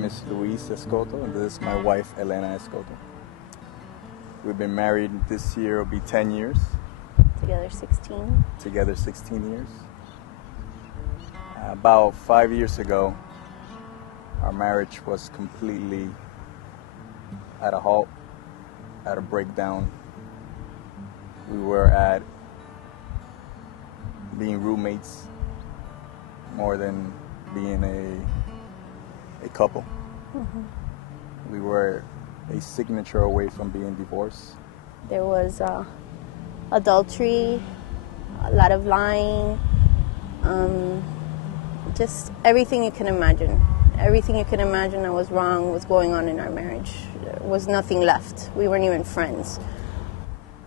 name is Luis Escoto, and this is my wife, Elena Escoto. We've been married this year, will be 10 years. Together 16. Together 16 years. About 5 years ago, our marriage was completely at a halt, at a breakdown. We were at being roommates more than being a couple. Mm-hmm. We were a signature away from being divorced. There was adultery, a lot of lying, just everything you can imagine. Everything you can imagine that was wrong was going on in our marriage. There was nothing left. We weren't even friends.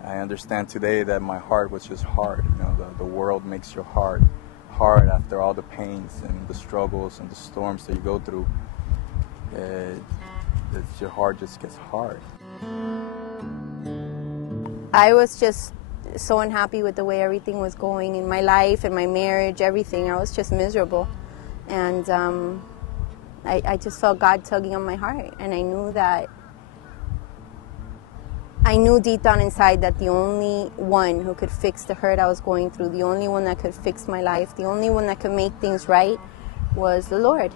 I understand today that my heart was just hard. You know, the world makes your heart hard after all the pains and the struggles and the storms that you go through. Your heart just gets hard. I was just so unhappy with the way everything was going in my life and my marriage, everything. I was just miserable. And I just felt God tugging on my heart. And I knew deep down inside that the only one who could fix the hurt I was going through, the only one that could fix my life, the only one that could make things right was the Lord.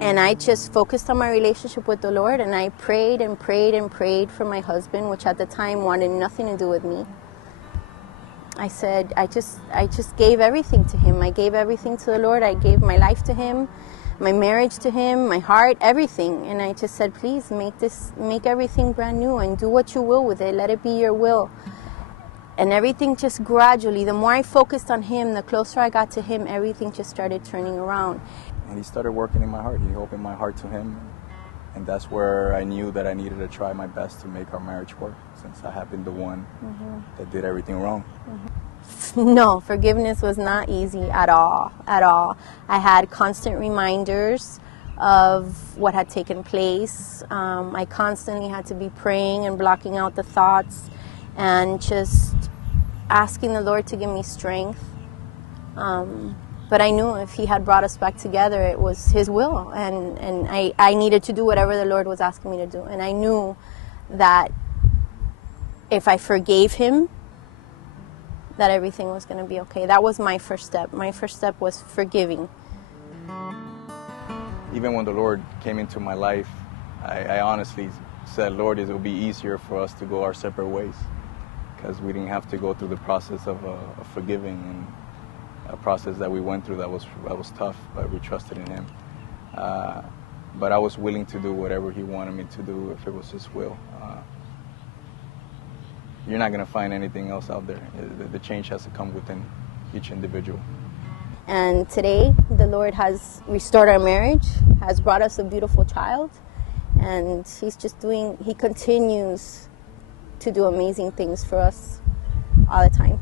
And I just focused on my relationship with the Lord, and I prayed and prayed and prayed for my husband, which at the time wanted nothing to do with me. I said, I just gave everything to him. I gave everything to the Lord. I gave my life to him, my marriage to him, my heart, everything. And I just said, please make everything brand new and do what you will with it. Let it be your will. And everything just gradually, the more I focused on him, the closer I got to him, everything just started turning around. And he started working in my heart. He opened my heart to him. And that's where I knew that I needed to try my best to make our marriage work, since I had been the one that did everything wrong. No, forgiveness was not easy at all, at all. I had constant reminders of what had taken place. I constantly had to be praying and blocking out the thoughts and just asking the Lord to give me strength. But I knew if he had brought us back together, it was his will. And I needed to do whatever the Lord was asking me to do. And I knew that if I forgave him, that everything was going to be okay. That was my first step. My first step was forgiving. Even when the Lord came into my life, I honestly said, Lord, it would be easier for us to go our separate ways, because we didn't have to go through the process of forgiving, and a process that we went through that was tough, but we trusted in him. But I was willing to do whatever he wanted me to do if it was his will. You're not going to find anything else out there. The change has to come within each individual. And today, the Lord has restored our marriage, has brought us a beautiful child, and he continues to do amazing things for us all the time.